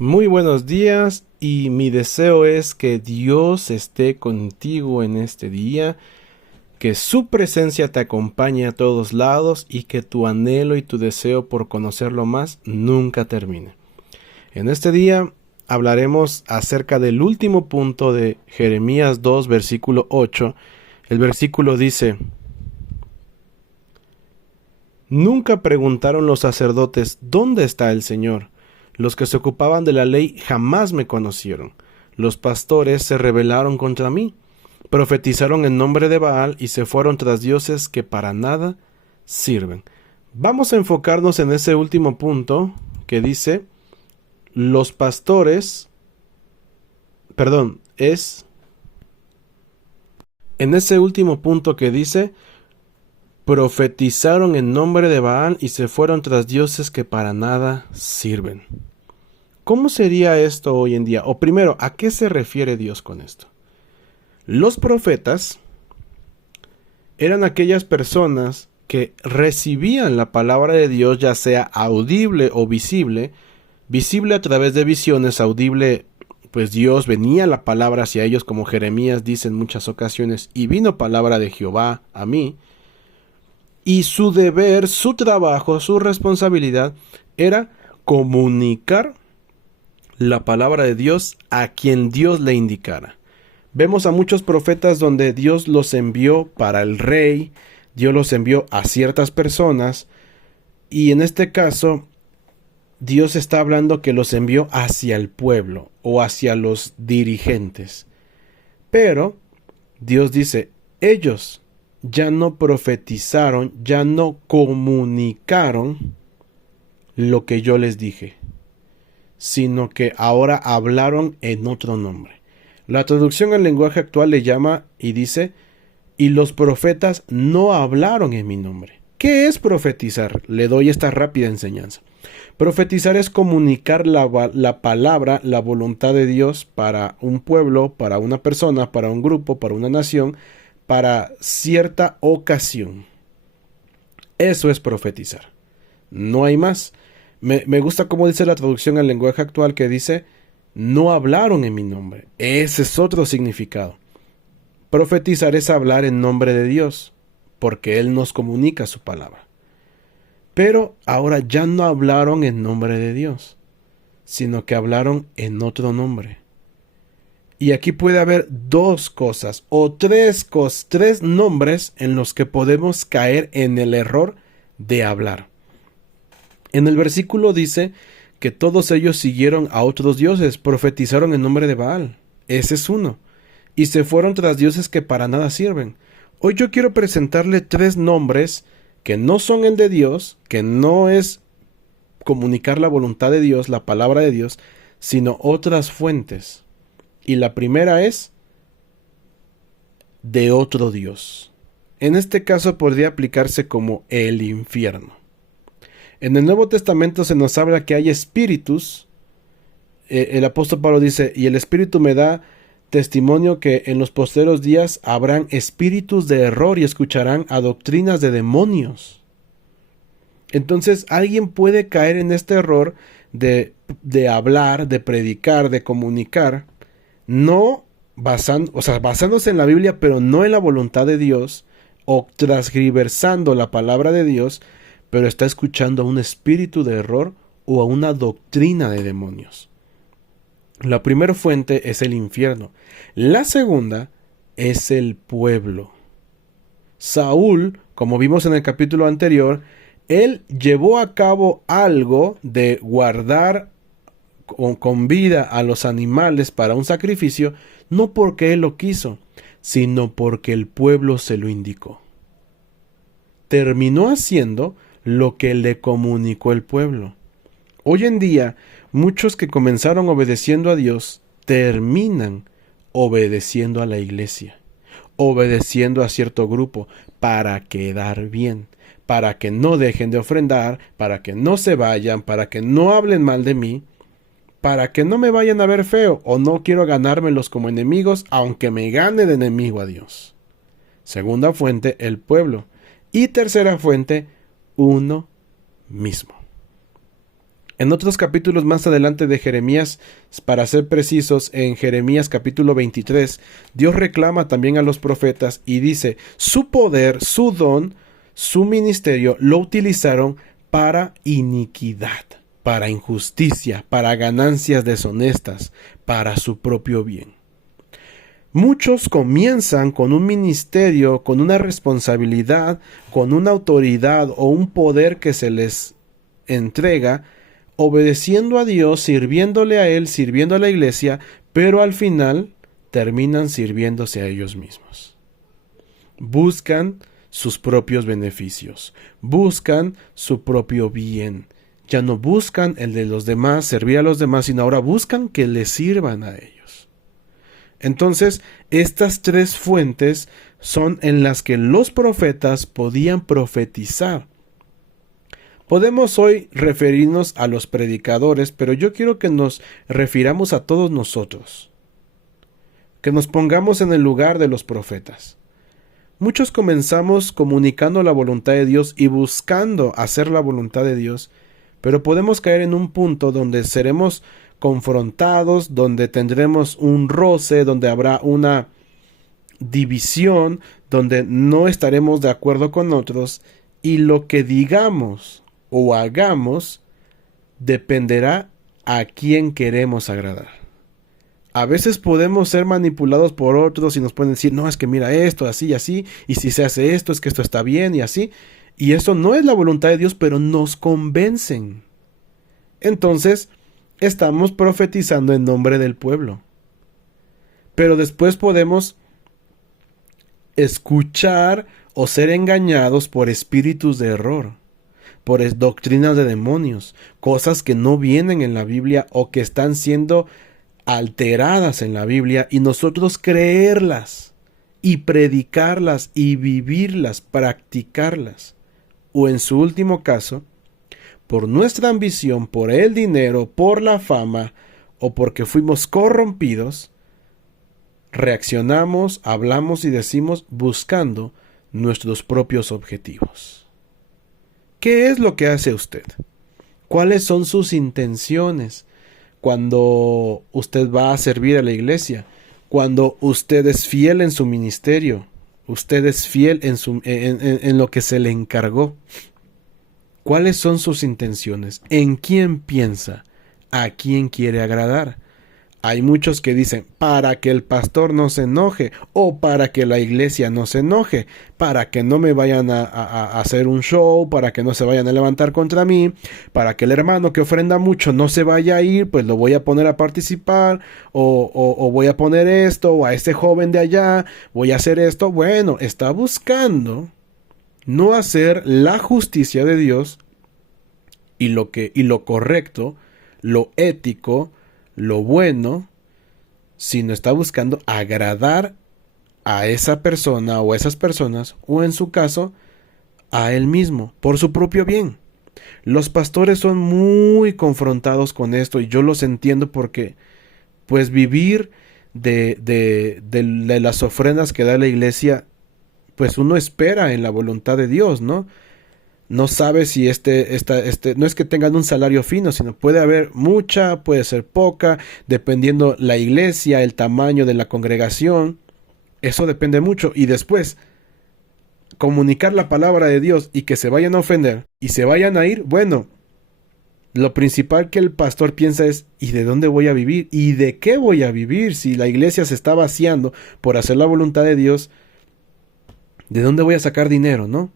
Muy buenos días y mi deseo es que Dios esté contigo en este día, que su presencia te acompañe a todos lados y que tu anhelo y tu deseo por conocerlo más nunca termine. En este día hablaremos acerca del último punto de Jeremías 2, versículo 8. El versículo dice: Nunca preguntaron los sacerdotes ¿dónde está el Señor? Los que se ocupaban de la ley jamás me conocieron. Los pastores se rebelaron contra mí. Profetizaron en nombre de Baal y se fueron tras dioses que para nada sirven. Vamos a enfocarnos en ese último punto que dice, los pastores, es en ese último punto que dice, profetizaron en nombre de Baal y se fueron tras dioses que para nada sirven. ¿Cómo sería esto hoy en día? O primero, ¿a qué se refiere Dios con esto? Los profetas eran aquellas personas que recibían la palabra de Dios, ya sea audible o visible. Visible a través de visiones, audible, pues Dios venía la palabra hacia ellos, como Jeremías dice en muchas ocasiones, y vino palabra de Jehová a mí. Y su deber, su trabajo, su responsabilidad era comunicar la palabra de Dios a quien Dios le indicara. Vemos a muchos profetas donde Dios los envió para el rey, Dios los envió a ciertas personas, y en este caso Dios está hablando que los envió hacia el pueblo o hacia los dirigentes. Pero Dios dice, ellos ya no profetizaron, ya no comunicaron lo que yo les dije, sino que ahora hablaron en otro nombre. La traducción al lenguaje actual le llama y dice, y los profetas no hablaron en mi nombre. ¿Qué es profetizar? Le doy esta rápida enseñanza. Profetizar es comunicar la palabra, la voluntad de Dios para un pueblo, para una persona, para un grupo, para una nación, para cierta ocasión. Eso es profetizar. No hay más. Me gusta cómo dice la traducción al lenguaje actual que dice, no hablaron en mi nombre. Ese es otro significado. Profetizar es hablar en nombre de Dios, porque Él nos comunica su palabra. Pero ahora ya no hablaron en nombre de Dios, sino que hablaron en otro nombre. Y aquí puede haber dos cosas o tres nombres en los que podemos caer en el error de hablar. En el versículo dice que todos ellos siguieron a otros dioses, profetizaron en nombre de Baal. Ese es uno. Y se fueron tras dioses que para nada sirven. Hoy yo quiero presentarle tres nombres que no son el de Dios, que no es comunicar la voluntad de Dios, la palabra de Dios, sino otras fuentes. Y la primera es de otro Dios. En este caso podría aplicarse como el infierno. En el Nuevo Testamento se nos habla que hay espíritus. El apóstol Pablo dice, y el Espíritu me da testimonio que en los postreros días habrán espíritus de error y escucharán a doctrinas de demonios. Entonces alguien puede caer en este error de hablar, de predicar, de comunicar, no basándose en la Biblia, pero no en la voluntad de Dios, o transgiversando la palabra de Dios, pero está escuchando a un espíritu de error o a una doctrina de demonios. La primera fuente es el infierno. La segunda es el pueblo. Saúl, como vimos en el capítulo anterior, él llevó a cabo algo de guardar con vida a los animales para un sacrificio, no porque él lo quiso, sino porque el pueblo se lo indicó. Terminó haciendo lo que le comunicó el pueblo. Hoy en día, muchos que comenzaron obedeciendo a Dios terminan obedeciendo a la iglesia, obedeciendo a cierto grupo para quedar bien, para que no dejen de ofrendar, para que no se vayan, para que no hablen mal de mí, para que no me vayan a ver feo o no quiero ganármelos como enemigos, aunque me gane de enemigo a Dios. Segunda fuente, el pueblo. Y tercera fuente, uno mismo. En otros capítulos más adelante de Jeremías, para ser precisos, en Jeremías capítulo 23, Dios reclama también a los profetas y dice, su poder, su don, su ministerio lo utilizaron para iniquidad, para injusticia, para ganancias deshonestas, para su propio bien. Muchos comienzan con un ministerio, con una responsabilidad, con una autoridad o un poder que se les entrega, obedeciendo a Dios, sirviéndole a Él, sirviendo a la iglesia, pero al final terminan sirviéndose a ellos mismos. Buscan sus propios beneficios, buscan su propio bien. Ya no buscan el de los demás, servir a los demás, sino ahora buscan que les sirvan a ellos. Entonces, estas tres fuentes son en las que los profetas podían profetizar. Podemos hoy referirnos a los predicadores, pero yo quiero que nos refiramos a todos nosotros, que nos pongamos en el lugar de los profetas. Muchos comenzamos comunicando la voluntad de Dios y buscando hacer la voluntad de Dios, pero podemos caer en un punto donde seremos confrontados, donde tendremos un roce, donde habrá una división, donde no estaremos de acuerdo con otros, y lo que digamos o hagamos dependerá a quién queremos agradar. A veces podemos ser manipulados por otros y nos pueden decir, no, es que mira esto, así y así, y si se hace esto, es que esto está bien y así, y eso no es la voluntad de Dios, pero nos convencen. Entonces, estamos profetizando en nombre del pueblo. Pero después podemos escuchar o ser engañados por espíritus de error, por doctrinas de demonios, cosas que no vienen en la Biblia o que están siendo alteradas en la Biblia, y nosotros creerlas y predicarlas y vivirlas, practicarlas. O en su último caso, por nuestra ambición, por el dinero, por la fama o porque fuimos corrompidos, reaccionamos, hablamos y decimos buscando nuestros propios objetivos. ¿Qué es lo que hace usted? ¿Cuáles son sus intenciones cuando usted va a servir a la iglesia? Cuando usted es fiel en su ministerio, usted es fiel en lo que se le encargó. ¿Cuáles son sus intenciones? ¿En quién piensa? ¿A quién quiere agradar? Hay muchos que dicen, para que el pastor no se enoje, o para que la iglesia no se enoje, para que no me vayan a hacer un show, para que no se vayan a levantar contra mí, para que el hermano que ofrenda mucho no se vaya a ir, pues lo voy a poner a participar, o voy a poner esto, o a este joven de allá, voy a hacer esto. Bueno, está buscando no hacer la justicia de Dios y lo correcto, lo ético, lo bueno, sino está buscando agradar a esa persona o a esas personas, o en su caso, a él mismo, por su propio bien. Los pastores son muy confrontados con esto, y yo los entiendo porque, pues, vivir de las ofrendas que da la iglesia, pues uno espera en la voluntad de Dios, ¿no? No sabe si no es que tengan un salario fino, sino puede haber mucha, puede ser poca, dependiendo la iglesia, el tamaño de la congregación. Eso depende mucho. Y después, comunicar la palabra de Dios y que se vayan a ofender y se vayan a ir, bueno, lo principal que el pastor piensa es, ¿y de dónde voy a vivir? ¿Y de qué voy a vivir? Si la iglesia se está vaciando por hacer la voluntad de Dios, ¿de dónde voy a sacar dinero, no?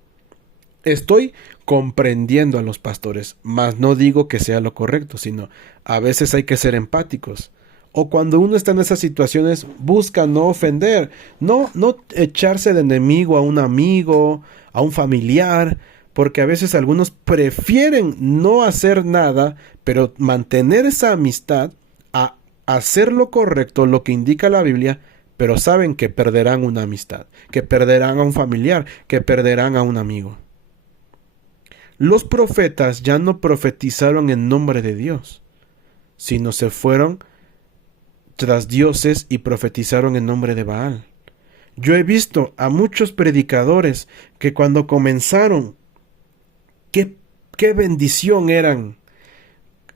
Estoy comprendiendo a los pastores, mas no digo que sea lo correcto, sino a veces hay que ser empáticos. O cuando uno está en esas situaciones, busca no ofender, no echarse de enemigo a un amigo, a un familiar, porque a veces algunos prefieren no hacer nada, pero mantener esa amistad a hacer lo correcto, lo que indica la Biblia, pero saben que perderán una amistad, que perderán a un familiar, que perderán a un amigo. Los profetas ya no profetizaron en nombre de Dios, sino se fueron tras dioses y profetizaron en nombre de Baal. Yo he visto a muchos predicadores que cuando comenzaron, qué bendición eran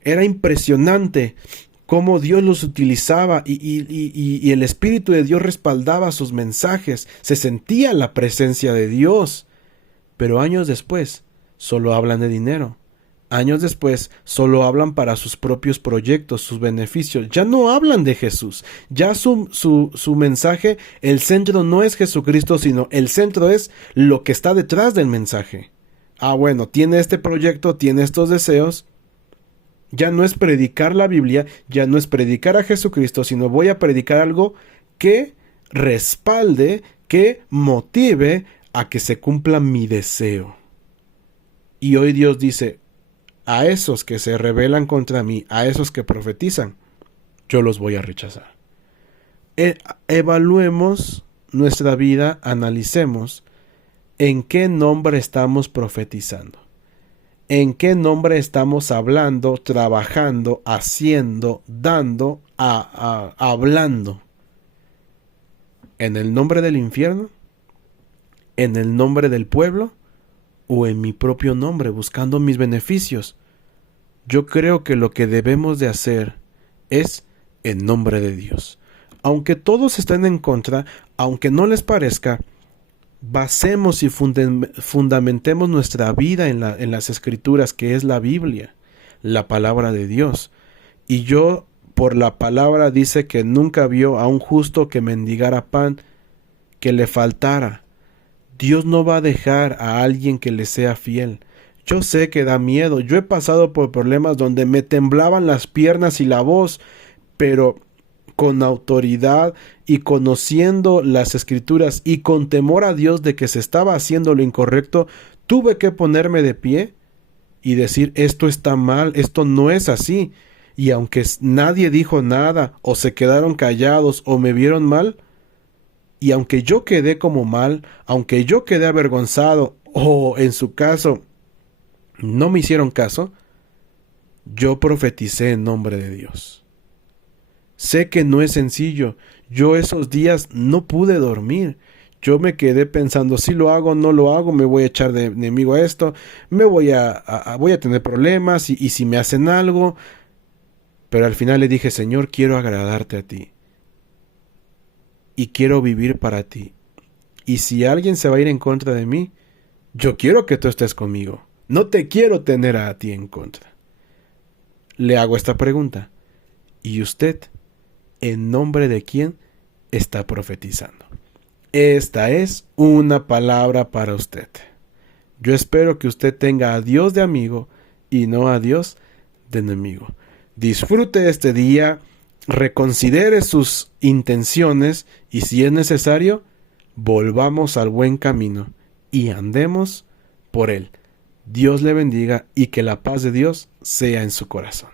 Era impresionante cómo Dios los utilizaba y el Espíritu de Dios respaldaba sus mensajes. Se sentía la presencia de Dios. Pero años después, solo hablan de dinero. Años después, solo hablan para sus propios proyectos, sus beneficios. Ya no hablan de Jesús. Ya su mensaje, el centro no es Jesucristo, sino el centro es lo que está detrás del mensaje. Ah, bueno, tiene este proyecto, tiene estos deseos. Ya no es predicar la Biblia, ya no es predicar a Jesucristo, sino voy a predicar algo que respalde, que motive a que se cumpla mi deseo. Y hoy Dios dice, a esos que se rebelan contra mí, a esos que profetizan, yo los voy a rechazar. Evaluemos nuestra vida, analicemos en qué nombre estamos profetizando, en qué nombre estamos hablando, trabajando, haciendo, dando, hablando. ¿En el nombre del infierno? ¿En el nombre del pueblo? ¿O en mi propio nombre, buscando mis beneficios? Yo creo que lo que debemos de hacer es en nombre de Dios. Aunque todos estén en contra, aunque no les parezca, basemos y fundamentemos nuestra vida en las Escrituras, que es la Biblia, la palabra de Dios. Y yo, por la palabra, dice que nunca vio a un justo que mendigara pan, que le faltara. Dios no va a dejar a alguien que le sea fiel. Yo sé que da miedo. Yo he pasado por problemas donde me temblaban las piernas y la voz, pero con autoridad y conociendo las Escrituras y con temor a Dios de que se estaba haciendo lo incorrecto, tuve que ponerme de pie y decir, esto está mal, esto no es así. Y aunque nadie dijo nada, o se quedaron callados, o me vieron mal, y aunque yo quedé como mal, aunque yo quedé avergonzado, o en su caso no me hicieron caso, yo profeticé en nombre de Dios. Sé que no es sencillo. Yo esos días no pude dormir. Yo me quedé pensando, si lo hago, no lo hago, me voy a echar de enemigo a esto, me voy a tener problemas y si me hacen algo. Pero al final le dije, Señor, quiero agradarte a ti. Y quiero vivir para ti. Y si alguien se va a ir en contra de mí, yo quiero que tú estés conmigo. No te quiero tener a ti en contra. Le hago esta pregunta. ¿Y usted, en nombre de quién está profetizando? Esta es una palabra para usted. Yo espero que usted tenga a Dios de amigo y no a Dios de enemigo. Disfrute este día, reconsidere sus intenciones y si es necesario, volvamos al buen camino y andemos por él. Dios le bendiga y que la paz de Dios sea en su corazón.